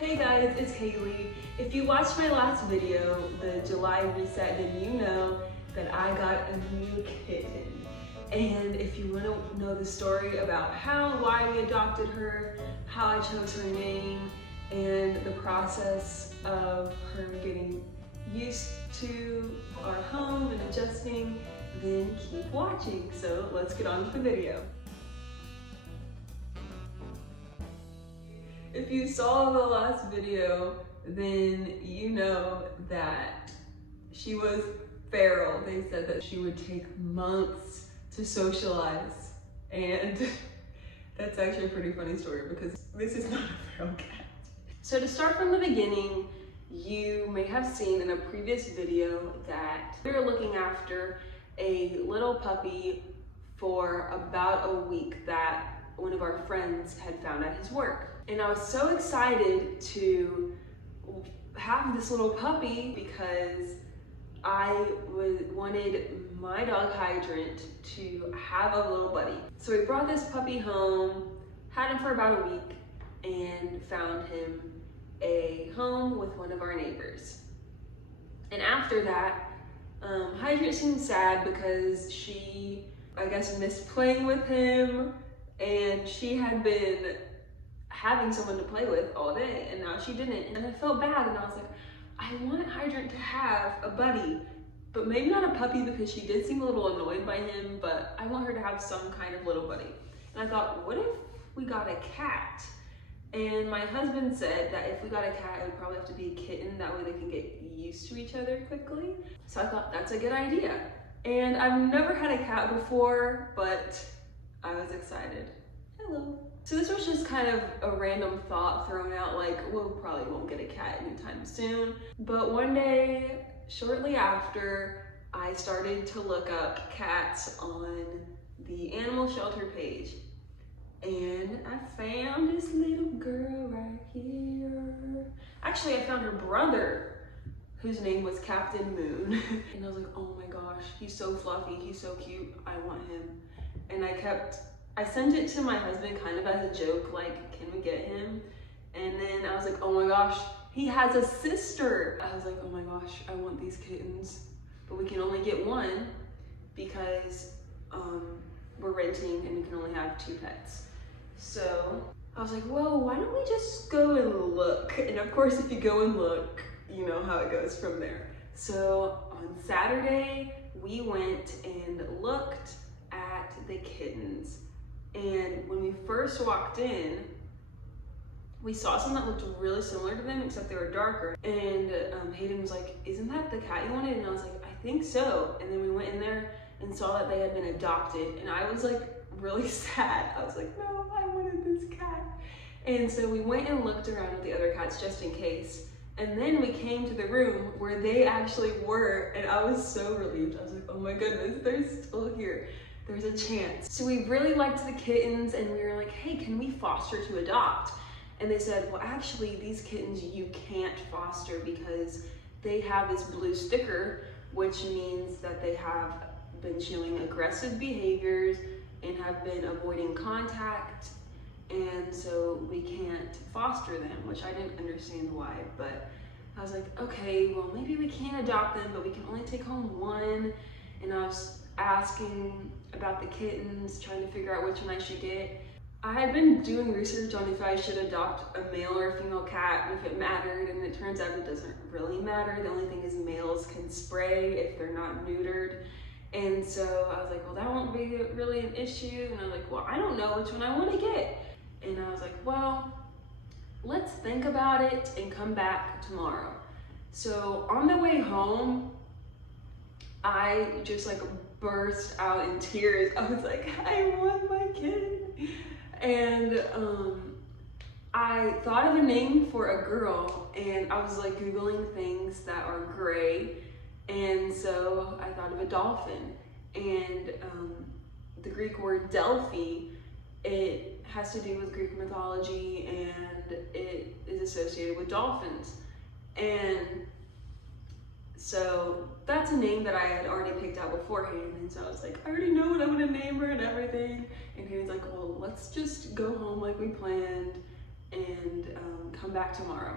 Hey guys, it's Haley. If you watched my last video, the July reset, then you know that I got a new kitten. And if you want to know the story about why we adopted her, how I chose her name, and the process of her getting used to our home and adjusting, then keep watching. So let's get on with the video. If you saw the last video, then you know that she was feral. They said that she would take months to socialize, and that's actually a pretty funny story because this is not a feral cat. So to start from the beginning, you may have seen in a previous video that we were looking after a little puppy for about a week that one of our friends had found at his work. And I was so excited to have this little puppy because I wanted my dog Hydrant to have a little buddy. So we brought this puppy home, had him for about a week, and found him a home with one of our neighbors. And after that, Hydrant seemed sad because she, I guess, missed playing with him, and she had been having someone to play with all day, and now she didn't. And I felt bad, and I was like, I want Hydrant to have a buddy, but maybe not a puppy because she did seem a little annoyed by him, but I want her to have some kind of little buddy. And I thought, what if we got a cat? And my husband said that if we got a cat, it would probably have to be a kitten, that way they can get used to each other quickly. So I thought that's a good idea. And I've never had a cat before, but I was excited. Hello. So this was just kind of a random thought thrown out, like, well, we probably won't get a cat anytime soon. But one day, shortly after, I started to look up cats on the animal shelter page. And I found this little girl right here. Actually, I found her brother, whose name was Captain Moon. And I was like, oh my gosh, he's so fluffy, he's so cute, I want him. And I sent it to my husband kind of as a joke, like, can we get him? And then I was like, oh my gosh, he has a sister. I was like, oh my gosh, I want these kittens, but we can only get one because we're renting and we can only have 2 pets. So I was like, well, why don't we just go and look? And of course, if you go and look, you know how it goes from there. So on Saturday, we went and looked at the kittens. And when we first walked in, we saw some that looked really similar to them, except they were darker. And Hayden was like, isn't that the cat you wanted? And I was like, I think so. And then we went in there and saw that they had been adopted. And I was like really sad. I was like, no, I wanted this cat. And so we went and looked around at the other cats just in case. And then we came to the room where they actually were, and I was so relieved. I was like, oh my goodness, they're still here. There's a chance. So we really liked the kittens, and we were like, hey, can we foster to adopt? And they said, well, actually, these kittens you can't foster because they have this blue sticker, which means that they have been showing aggressive behaviors and have been avoiding contact, and so we can't foster them, which I didn't understand why, but I was like, okay, well, maybe we can adopt them, but we can only take home one. And I was asking about the kittens, trying to figure out which one I should get. I had been doing research on if I should adopt a male or a female cat and if it mattered, and it turns out it doesn't really matter. The only thing is males can spray if they're not neutered. And so I was like, well, that won't be really an issue. And I was like, well, I don't know which one I want to get. And I was like, well, let's think about it and come back tomorrow. So on the way home, I just like burst out in tears. I was like, I want my kid. And I thought of a name for a girl, and I was like Googling things that are gray. And so I thought of a dolphin. And the Greek word Delphi, it has to do with Greek mythology, and it is associated with dolphins. And so that's a name that I had already picked out beforehand, and so I was like, I already know what I'm gonna name her and everything. And he was like, well, let's just go home like we planned and come back tomorrow.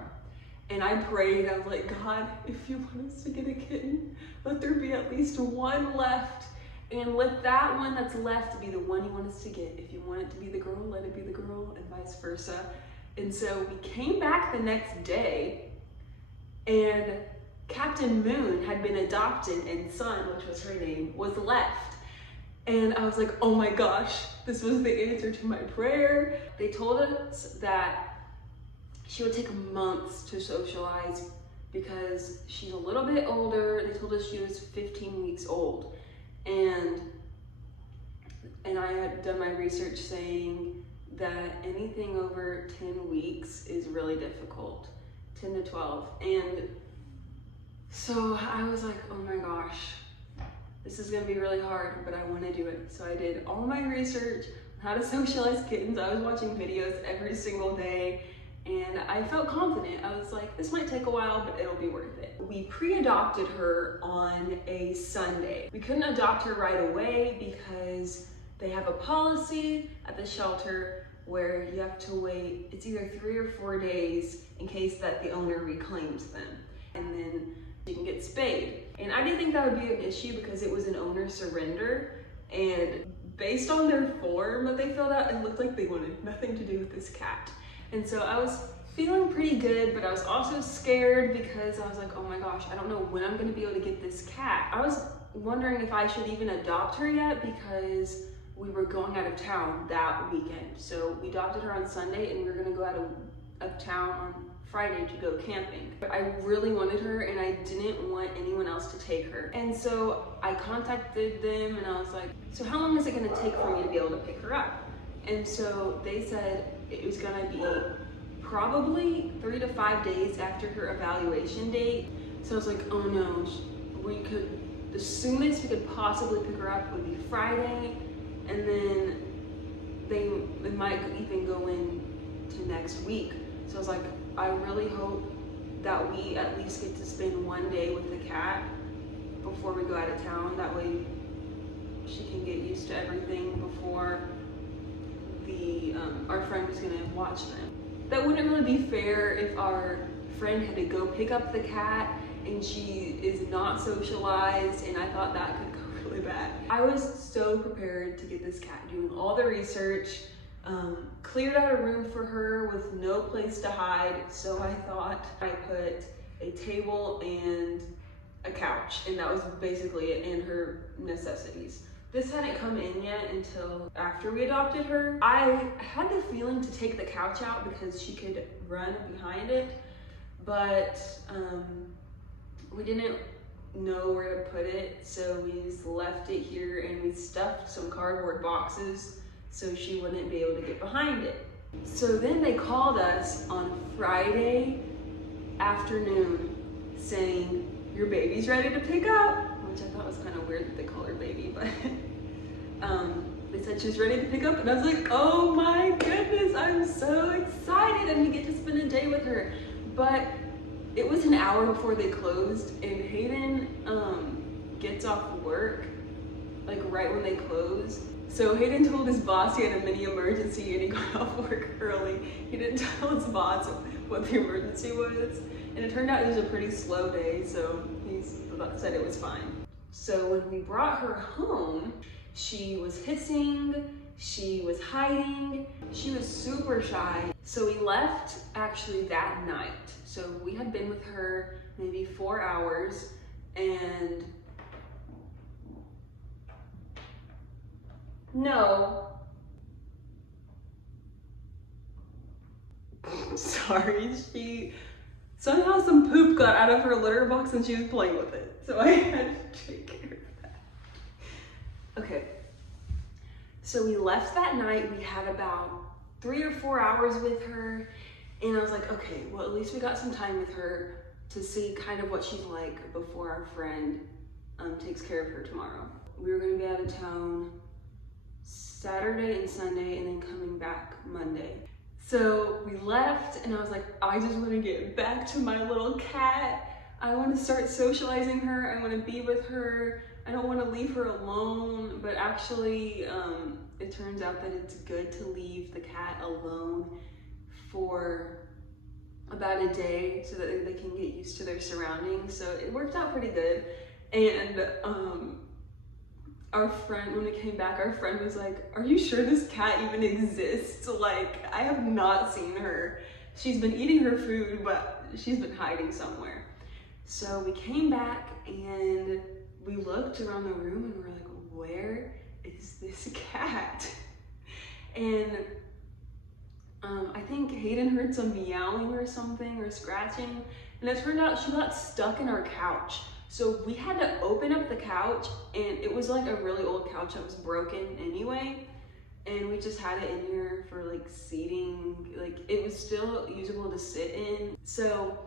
And I prayed, I was like, God, if you want us to get a kitten, let there be at least one left. And let that one that's left be the one you want us to get. If you want it to be the girl, let it be the girl, and vice versa. And so we came back the next day, and Captain Moon had been adopted, and Sun, which was her name, was left. And I was like, oh my gosh, this was the answer to my prayer. They told us that she would take months to socialize because she's a little bit older. They told us she was 15 weeks old. And I had done my research saying that anything over 10 weeks is really difficult, 10 to 12. And so I was like, oh my gosh, this is gonna be really hard, but I wanna do it. So I did all my research on how to socialize kittens. I was watching videos every single day, and I felt confident. I was like, this might take a while, but it'll be worth it. We pre-adopted her on a Sunday. We couldn't adopt her right away because they have a policy at the shelter where you have to wait, it's either 3 or 4 days in case that the owner reclaims them. And then you can get spayed. And I didn't think that would be an issue because it was an owner surrender. And based on their form that they filled out, it looked like they wanted nothing to do with this cat. And so I was feeling pretty good, but I was also scared because I was like, oh my gosh, I don't know when I'm gonna be able to get this cat. I was wondering if I should even adopt her yet because we were going out of town that weekend. So we adopted her on Sunday and we were gonna go out of town on Friday to go camping. But I really wanted her and I didn't want anyone else to take her. And so I contacted them and I was like, so how long is it gonna take for me to be able to pick her up? And so they said it was gonna be probably 3 to 5 days after her evaluation date. So I was like, oh no, the soonest we could possibly pick her up would be Friday, and then it might even go in to next week. So I was like, I really hope that we at least get to spend 1 day with the cat before we go out of town. That way she can get used to everything before our friend was gonna watch them. That wouldn't really be fair if our friend had to go pick up the cat and she is not socialized, and I thought that could go really bad. I was so prepared to get this cat, doing all the research, cleared out a room for her with no place to hide, so I thought I put a table and a couch, and that was basically it, and her necessities. This hadn't come in yet until after we adopted her. I had the feeling to take the couch out because she could run behind it, but we didn't know where to put it, so we just left it here and we stuffed some cardboard boxes so she wouldn't be able to get behind it. So then they called us on Friday afternoon saying, your baby's ready to pick up, which I thought was kind of weird that they call her baby, but they said she was ready to pick up, and I was like, oh my goodness, I'm so excited, and we get to spend a day with her. But it was an hour before they closed, and Hayden gets off work like right when they close. So Hayden told his boss he had a mini emergency and he got off work early. He didn't tell his boss what the emergency was, and it turned out it was a pretty slow day, so he said it was fine. So when we brought her home, she was hissing, she was hiding, she was super shy. So we left actually that night. So we had been with her maybe 4 hours, and no. Sorry, somehow some poop got out of her litter box and she was playing with it. So I had to take care of that. Okay, so we left that night. We had about 3 or 4 hours with her, and I was like, okay, well, at least we got some time with her to see kind of what she's like before our friend takes care of her tomorrow. We were gonna be out of town Saturday and Sunday, and then coming back Monday. So we left, and I was like, I just want to get back to my little cat. I want to start socializing her. I want to be with her. I don't want to leave her alone. But actually, it turns out that it's good to leave the cat alone for about a day so that they can get used to their surroundings. So it worked out pretty good. And our friend, when we came back, our friend was like, "Are you sure this cat even exists? Like, I have not seen her. She's been eating her food, but she's been hiding somewhere." So we came back and we looked around the room and we're like, where is this cat? And I think Hayden heard some meowing or something, or scratching, and it turned out she got stuck in our couch. So we had to open up the couch, and it was like a really old couch that was broken anyway, and we just had it in here for like seating. Like, it was still usable to sit in. So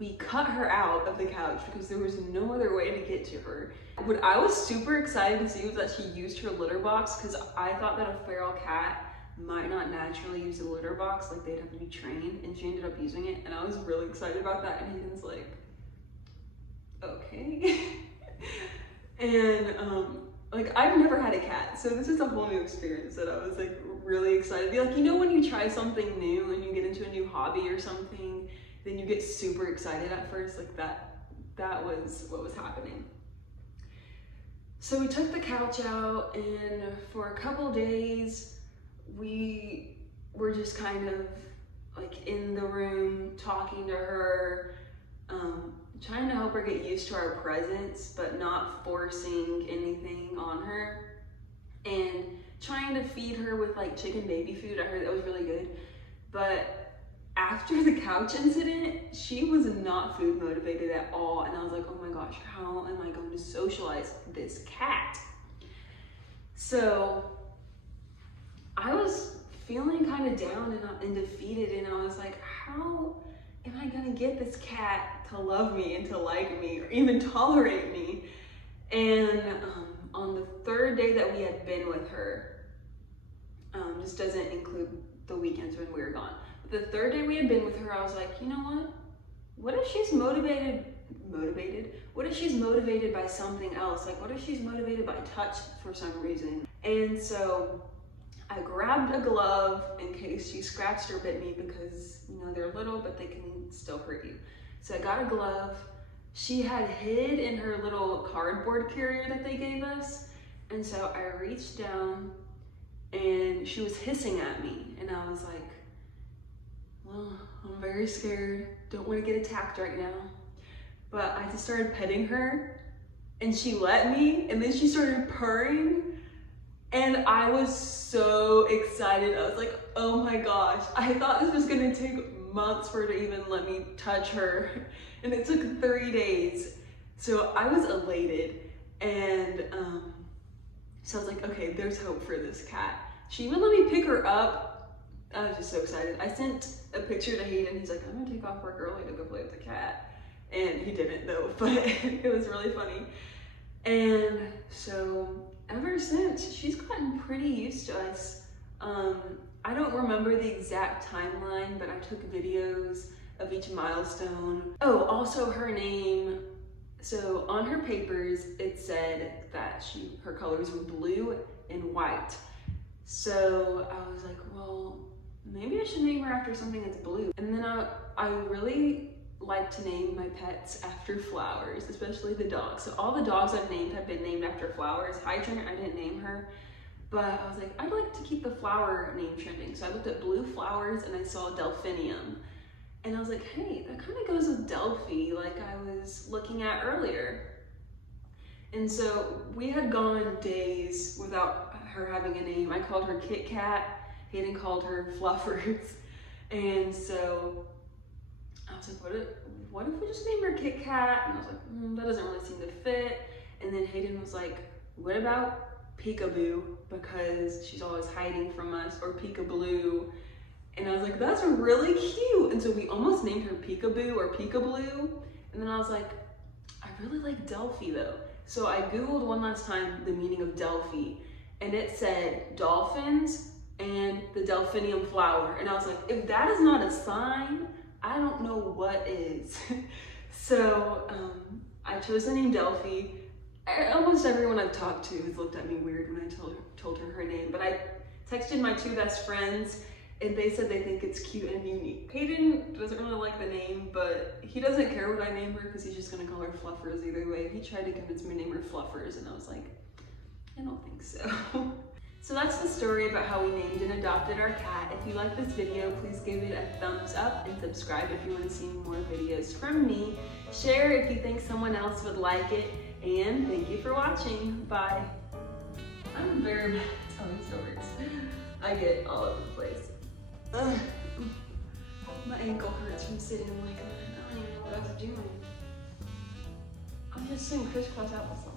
we cut her out of the couch because there was no other way to get to her. What I was super excited to see was that she used her litter box, because I thought that a feral cat might not naturally use a litter box, like they'd have to be trained, and she ended up using it, and I was really excited about that. And Hayden's like, okay. And like, I've never had a cat, so this is a whole new experience that I was like really excited to be like, you know, when you try something new and you get into a new hobby or something, then you get super excited at first. Like that was what was happening. So we took the couch out, and for a couple days we were just kind of like in the room talking to her, trying to help her get used to our presence, but not forcing anything on her, and trying to feed her with like chicken baby food. I heard that was really good. But after the couch incident, she was not food motivated at all, and I was like, oh my gosh, how am I going to socialize this cat? So I was feeling kind of down and defeated, and I was like, how am I gonna get this cat to love me and to like me or even tolerate me? And on the third day that we had been with her, this doesn't include the weekends when we were gone, but the third day we had been with her, I was like, you know what if she's motivated? What if she's motivated by something else? Like, what if she's motivated by touch for some reason? And so I grabbed a glove in case she scratched or bit me, because, you know, they're little, but they can still hurt you. So I got a glove. She had hid in her little cardboard carrier that they gave us. And so I reached down, and she was hissing at me. And I was like, well, I'm very scared. Don't want to get attacked right now. But I just started petting her, and she let me, and then she started purring. And I was so excited. I was like, oh my gosh. I thought this was gonna take months for her to even let me touch her. And it took 3 days. So I was elated. And so I was like, okay, there's hope for this cat. She even let me pick her up. I was just so excited. I sent a picture to Hayden. He's like, I'm gonna take off work early to go play with the cat. And he didn't though, but it was really funny. And so ever since, she's gotten pretty used to us. I don't remember the exact timeline, but I took videos of each milestone. Oh, also her name. So on her papers, it said that her colors were blue and white. So I was like, well, maybe I should name her after something that's blue. And then I really like to name my pets after flowers, especially the dogs. So all the dogs I've named have been named after flowers. Hydrant, I didn't name her, but I was like, I'd like to keep the flower name trending. So I looked at blue flowers and I saw delphinium. And I was like, hey, that kind of goes with Delphi, like I was looking at earlier. And so we had gone days without her having a name. I called her Kit Kat, Hayden called her Fluffers. And so I was like, what if we just name her Kit Kat? And I was like, that doesn't really seem to fit. And then Hayden was like, what about Peekaboo? Because she's always hiding from us, or Peekaboo. And I was like, that's really cute. And so we almost named her Peekaboo or Peekablue. And then I was like, I really like Delphi though. So I Googled one last time the meaning of Delphi, and it said dolphins and the delphinium flower. And I was like, if that is not a sign, I don't know what is. So I chose the name Delphi. Almost everyone I've talked to has looked at me weird when I told her her name, but I texted my 2 best friends, and they said they think it's cute and unique. Hayden doesn't really like the name, but he doesn't care what I name her because he's just gonna call her Fluffers either way. He tried to convince me to name her Fluffers, and I was like, I don't think so. So that's the story about how we named and adopted our cat. If you like this video, please give it a thumbs up and subscribe if you want to see more videos from me. Share if you think someone else would like it, and thank you for watching. Bye. I'm very bad at telling stories. I get all over the place. Ugh. My ankle hurts from sitting like that. I don't even know what I was doing. I'm just saying crisscross applesauce.